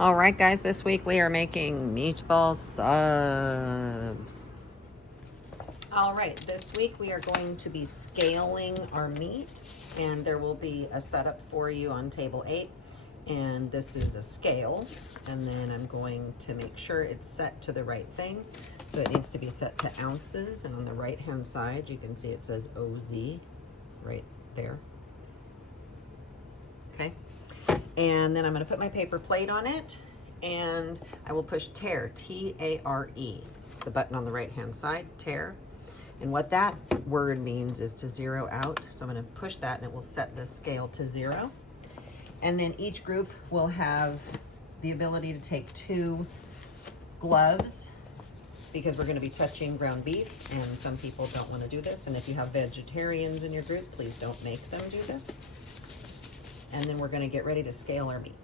All right, guys, this week we are making meatball subs. All right, this week we are going to be scaling our meat, and there will be a setup for you on table 8. And this is a scale, and then I'm going to make sure it's set to the right thing. So it needs to be set to ounces, and on the right-hand side, you can see it says OZ right there. Okay. And then I'm going to put my paper plate on it, and I will push tare, T-A-R-E. It's the button on the right-hand side, tare. And what that word means is to zero out. So I'm going to push that, and it will set the scale to 0. And then each group will have the ability to take 2 gloves because we're going to be touching ground beef, and some people don't want to do this. And if you have vegetarians in your group, please don't make them do this. And then we're going to get ready to scale our meat.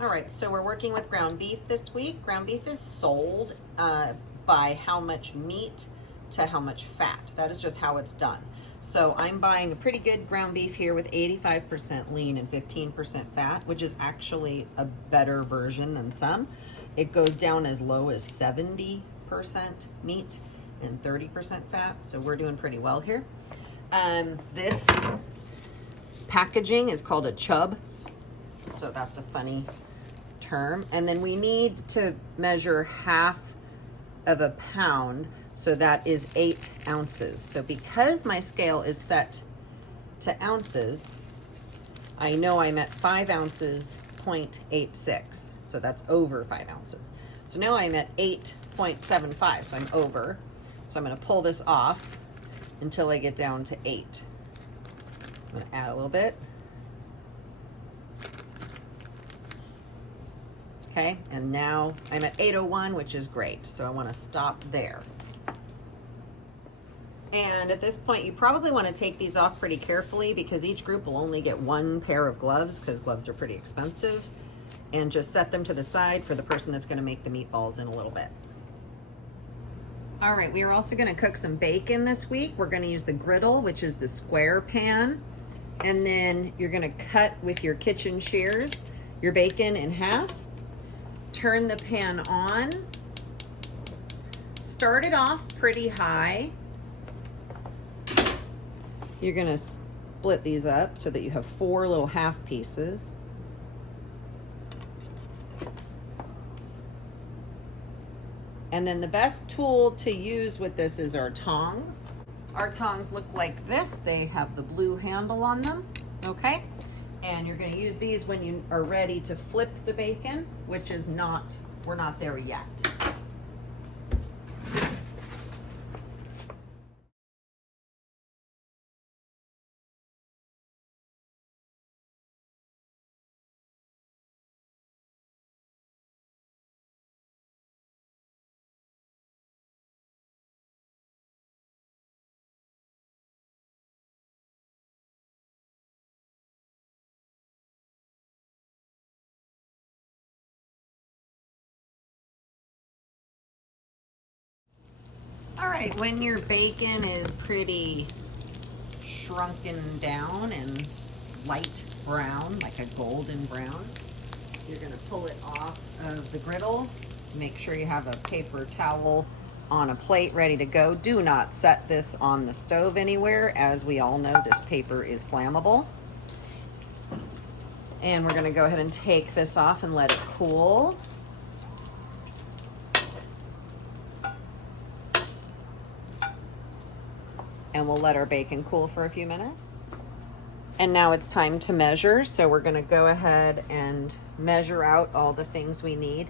All right, so we're working with ground beef this week. Ground beef is sold by how much meat to how much fat. That is just how it's done. So I'm buying a pretty good ground beef here with 85% lean and 15% fat, which is actually a better version than some. It goes down as low as 70% meat and 30% fat, so we're doing pretty well here. This packaging is called a chub, so that's a funny term. And then we need to measure half of a pound, so that is 8 ounces. So because my scale is set to ounces, I know I'm at 5 ounces, 0.86. So that's over 5 ounces. So now I'm at 8.75, so I'm over. So I'm gonna pull this off until I get down to 8. I'm going to add a little bit. Okay, and now I'm at 801, which is great. So I want to stop there. And at this point, you probably want to take these off pretty carefully because each group will only get 1 pair of gloves because gloves are pretty expensive. And just set them to the side for the person that's going to make the meatballs in a little bit. All right, we are also going to cook some bacon this week. We're going to use the griddle, which is the square pan. And then you're gonna cut with your kitchen shears your bacon in half. Turn the pan on. Start it off pretty high. You're gonna split these up so that you have 4 little half pieces. And then the best tool to use with this is our tongs. Our tongs look like this. They have the blue handle on them, okay? And you're gonna use these when you are ready to flip the bacon, which is not, we're not there yet. All right, when your bacon is pretty shrunken down and light brown, like a golden brown, you're gonna pull it off of the griddle. Make sure you have a paper towel on a plate ready to go. Do not set this on the stove anywhere. As we all know, this paper is flammable. And we're gonna go ahead and take this off and let it cool. And we'll let our bacon cool for a few minutes. And now it's time to measure. So we're gonna go ahead and measure out all the things we need.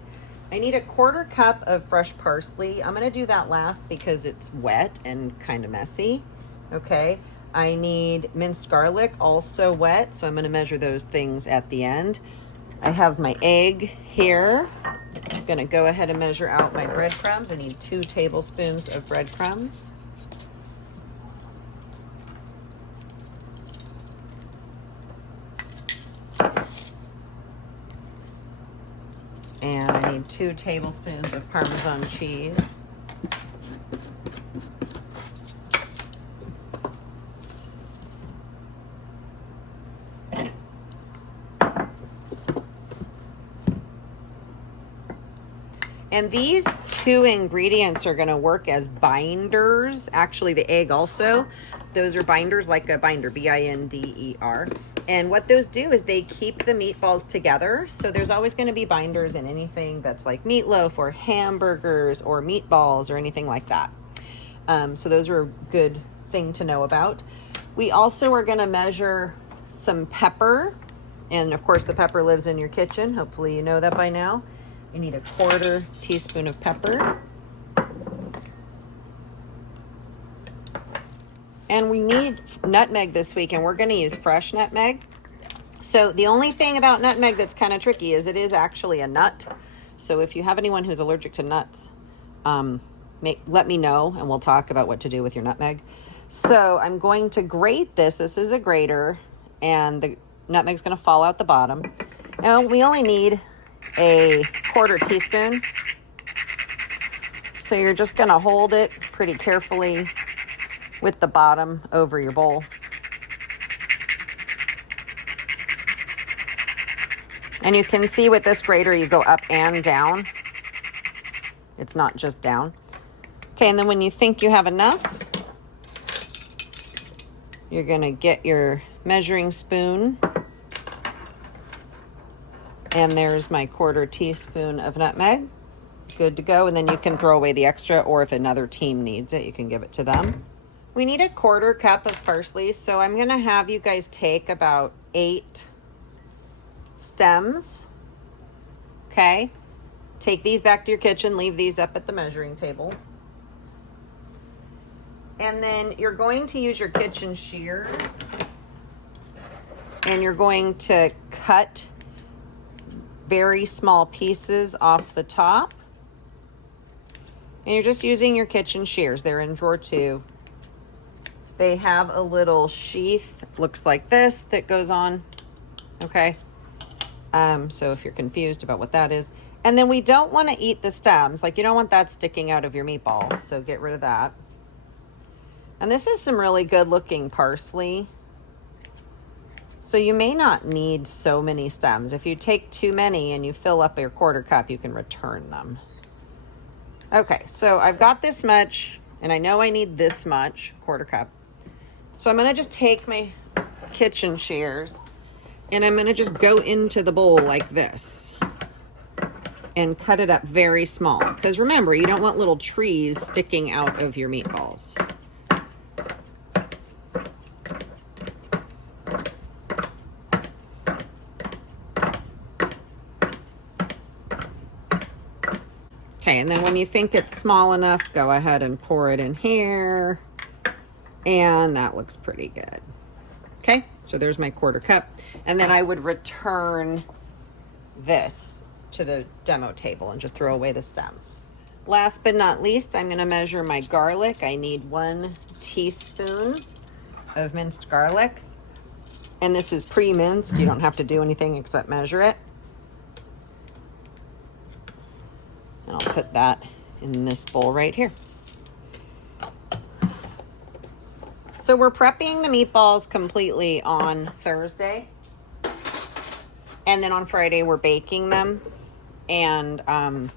I need a 1/4 cup of fresh parsley. I'm gonna do that last because it's wet and kind of messy, okay? I need minced garlic, also wet, so I'm gonna measure those things at the end. I have my egg here. I'm gonna go ahead and measure out my breadcrumbs. I need 2 tablespoons of breadcrumbs. And I need 2 tablespoons of Parmesan cheese. And these two ingredients are gonna work as binders. Actually, the egg also. Those are binders, like a binder, B-I-N-D-E-R. And what those do is they keep the meatballs together. So there's always gonna be binders in anything that's like meatloaf or hamburgers or meatballs or anything like that. So those are a good thing to know about. We also are gonna measure some pepper. And of course the pepper lives in your kitchen. Hopefully you know that by now. You need a 1/4 teaspoon of pepper. And we need nutmeg this week, and we're gonna use fresh nutmeg. So the only thing about nutmeg that's kind of tricky is it is actually a nut. So if you have anyone who's allergic to nuts, let me know and we'll talk about what to do with your nutmeg. So I'm going to grate this. This is a grater, and the nutmeg's gonna fall out the bottom. And we only need a 1/4 teaspoon. So you're just gonna hold it pretty carefully with the bottom over your bowl. And you can see with this grater, you go up and down. It's not just down. Okay, and then when you think you have enough, you're gonna get your measuring spoon. And there's my 1/4 teaspoon of nutmeg. Good to go. And then you can throw away the extra, or if another team needs it, you can give it to them. We need a 1/4 cup of parsley. So I'm gonna have you guys take about 8 stems. Okay. Take these back to your kitchen, leave these up at the measuring table. And then you're going to use your kitchen shears, and you're going to cut very small pieces off the top. And you're just using your kitchen shears. They're in drawer 2. They have a little sheath, looks like this, that goes on. Okay. So if you're confused about what that is. And then we don't want to eat the stems. Like, you don't want that sticking out of your meatball. So get rid of that. And this is some really good looking parsley. So you may not need so many stems. If you take too many and you fill up your 1/4 cup, you can return them. Okay, so I've got this much, and I know I need this much, 1/4 cup. So I'm gonna just take my kitchen shears, and I'm gonna just go into the bowl like this and cut it up very small. Because remember, you don't want little trees sticking out of your meatballs. Okay, and then when you think it's small enough, go ahead and pour it in here. And that looks pretty good. Okay, so there's my 1/4 cup. And then I would return this to the demo table and just throw away the stems. Last but not least, I'm gonna measure my garlic. I need 1 teaspoon of minced garlic. And this is pre-minced. You don't have to do anything except measure it. And I'll put that in this bowl right here. So we're prepping the meatballs completely on Thursday. And then on Friday, we're baking them and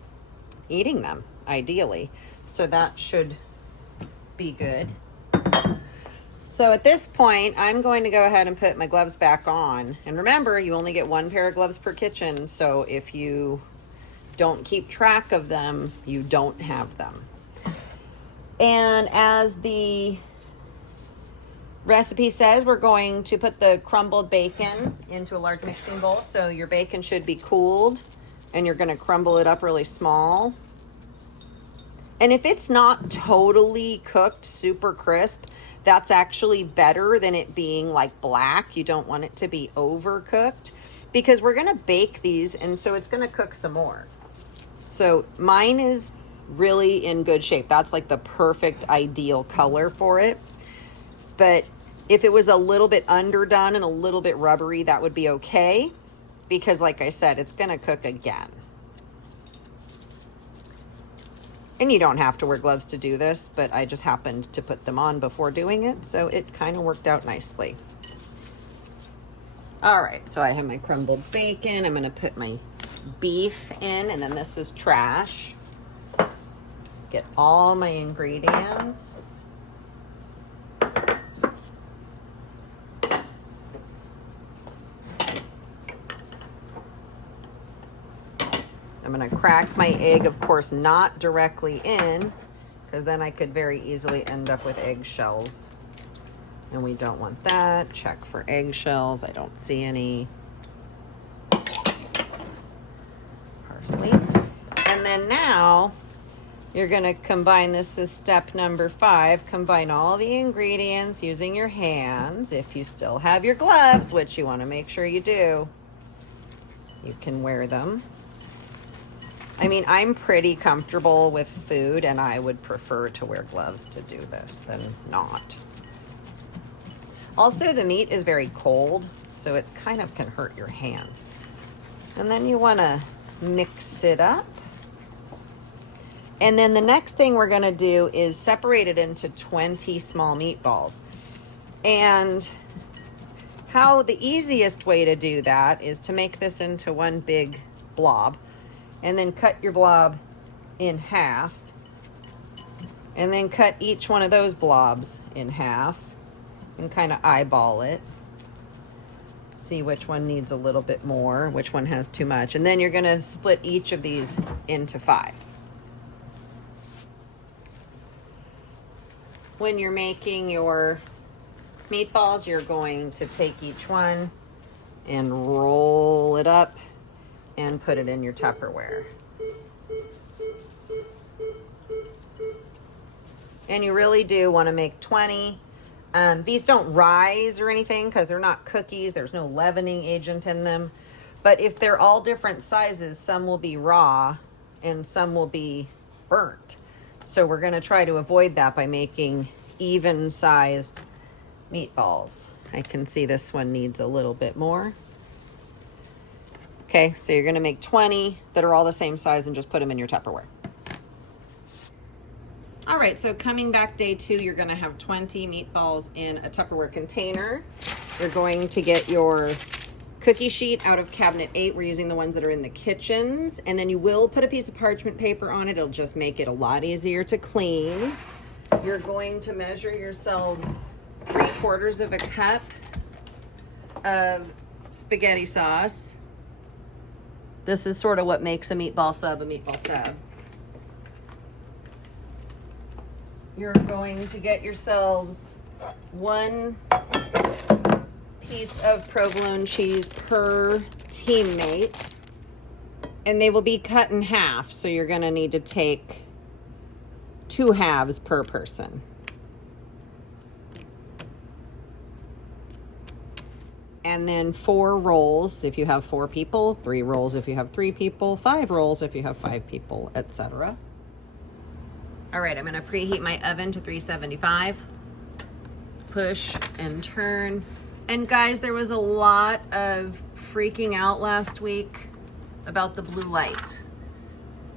eating them, ideally. So that should be good. So at this point, I'm going to go ahead and put my gloves back on. And remember, you only get 1 pair of gloves per kitchen. So if you don't keep track of them, you don't have them. And as the recipe says, we're going to put the crumbled bacon into a large mixing bowl. So your bacon should be cooled, and you're going to crumble it up really small. And if it's not totally cooked, super crisp, that's actually better than it being like black. You don't want it to be overcooked, because we're going to bake these, and so it's going to cook some more. So mine is really in good shape. That's like the perfect ideal color for it. But if it was a little bit underdone and a little bit rubbery, that would be okay, because like I said, it's gonna cook again. And you don't have to wear gloves to do this, but I just happened to put them on before doing it, so it kind of worked out nicely. All right, so I have my crumbled bacon. I'm gonna put my beef in, and then this is trash. get all my ingredients. I'm gonna crack my egg, of course, not directly in, because then I could very easily end up with eggshells. And we don't want that. Check for eggshells. I don't see any. Parsley. And then now you're going to combine, this is step number 5. Combine all the ingredients using your hands. If you still have your gloves, which you want to make sure you do, you can wear them. I mean, I'm pretty comfortable with food, and I would prefer to wear gloves to do this than not. Also, the meat is very cold, so it kind of can hurt your hands. And then you want to mix it up. And then the next thing we're going to do is separate it into 20 small meatballs. And how the easiest way to do that is to make this into one big blob, and then cut your blob in half, and then cut each one of those blobs in half and kind of eyeball it. See which one needs a little bit more, which one has too much. And then you're going to split each of these into 5. When you're making your meatballs, you're going to take each one and roll it up and put it in your Tupperware. And you really do want to make 20. These don't rise or anything because they're not cookies. There's no leavening agent in them. But if they're all different sizes, some will be raw and some will be burnt. So we're going to try to avoid that by making even-sized meatballs. I can see this one needs a little bit more. Okay, so you're going to make 20 that are all the same size and just put them in your Tupperware. All right, so coming back day 2, you're going to have 20 meatballs in a Tupperware container. You're going to get your cookie sheet out of cabinet 8. We're using the ones that are in the kitchens. And then you will put a piece of parchment paper on it. It'll just make it a lot easier to clean. You're going to measure yourselves 3/4 of a cup of spaghetti sauce. This is sort of what makes a meatball sub a meatball sub. You're going to get yourselves 1 piece of provolone cheese per teammate, and they will be cut in half, so you're going to need to take 2 halves per person. And then 4 rolls if you have 4 people, 3 rolls if you have 3 people, 5 rolls if you have 5 people, etc. All right, I'm gonna preheat my oven to 375. Push and turn. And guys, there was a lot of freaking out last week about the blue light.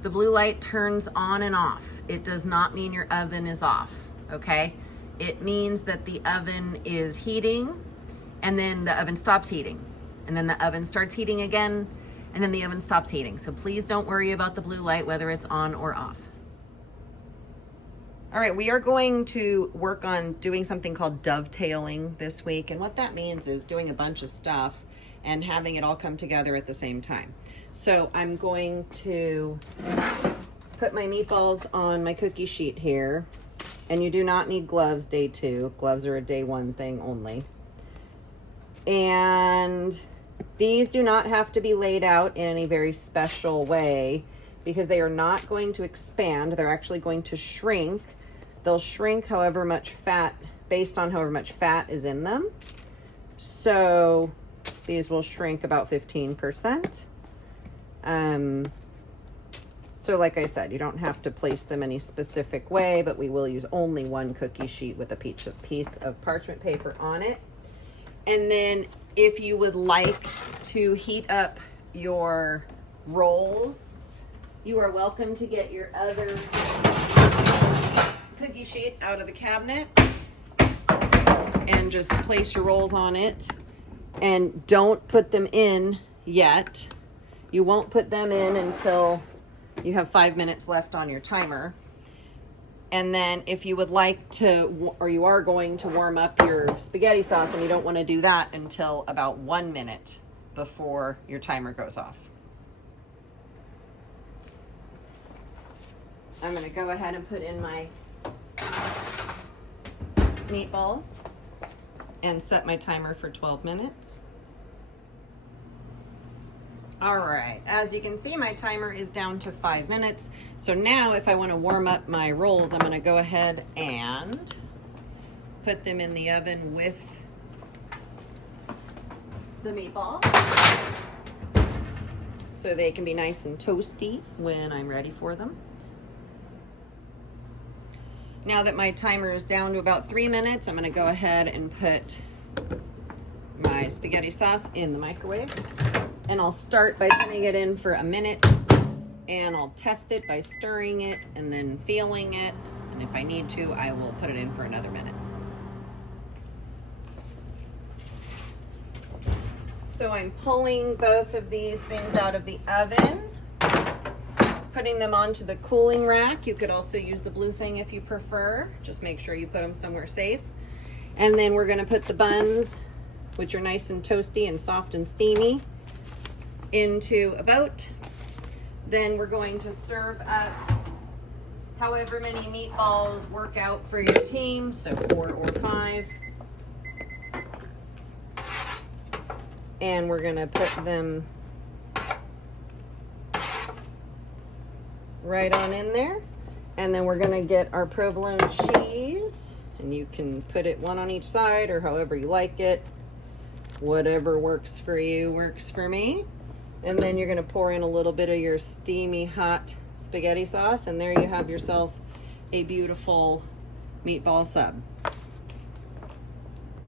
The blue light turns on and off. It does not mean your oven is off, okay? It means that the oven is heating, and then the oven stops heating, and then the oven starts heating again, and then the oven stops heating. So please don't worry about the blue light, whether it's on or off. All right, we are going to work on doing something called dovetailing this week. And what that means is doing a bunch of stuff and having it all come together at the same time. So I'm going to put my meatballs on my cookie sheet here. And you do not need gloves day 2. Gloves are a day 1 thing only. And these do not have to be laid out in any very special way because they are not going to expand. They're actually going to shrink. They'll shrink however much fat, based on however much fat is in them. So these will shrink about 15%. So like I said, you don't have to place them any specific way, but we will use only 1 cookie sheet with a piece of parchment paper on it. And then if you would like to heat up your rolls, you are welcome to get your other cookie sheet out of the cabinet and just place your rolls on it. And don't put them in yet. You won't put them in until you have 5 minutes left on your timer. And then if you would like to, or you are going to warm up your spaghetti sauce, and you don't want to do that until about 1 minute before your timer goes off. I'm going to go ahead and put in my meatballs and set my timer for 12 minutes. All right, as you can see, my timer is down to 5 minutes. So now if I want to warm up my rolls, I'm going to go ahead and put them in the oven with the meatball so they can be nice and toasty when I'm ready for them. Now that my timer is down to about 3 minutes, I'm going to go ahead and put my spaghetti sauce in the microwave. And I'll start by putting it in for a minute, and I'll test it by stirring it and then feeling it. And if I need to, I will put it in for another minute. So I'm pulling both of these things out of the oven, putting them onto the cooling rack. You could also use the blue thing if you prefer. Just make sure you put them somewhere safe. And then we're going to put the buns, which are nice and toasty and soft and steamy, into a boat. Then we're going to serve up however many meatballs work out for your team, so 4 or 5. And we're gonna put them right on in there. And then we're gonna get our provolone cheese, and you can put it one on each side or however you like it. Whatever works for you works for me. And then you're going to pour in a little bit of your steamy hot spaghetti sauce, and there you have yourself a beautiful meatball sub.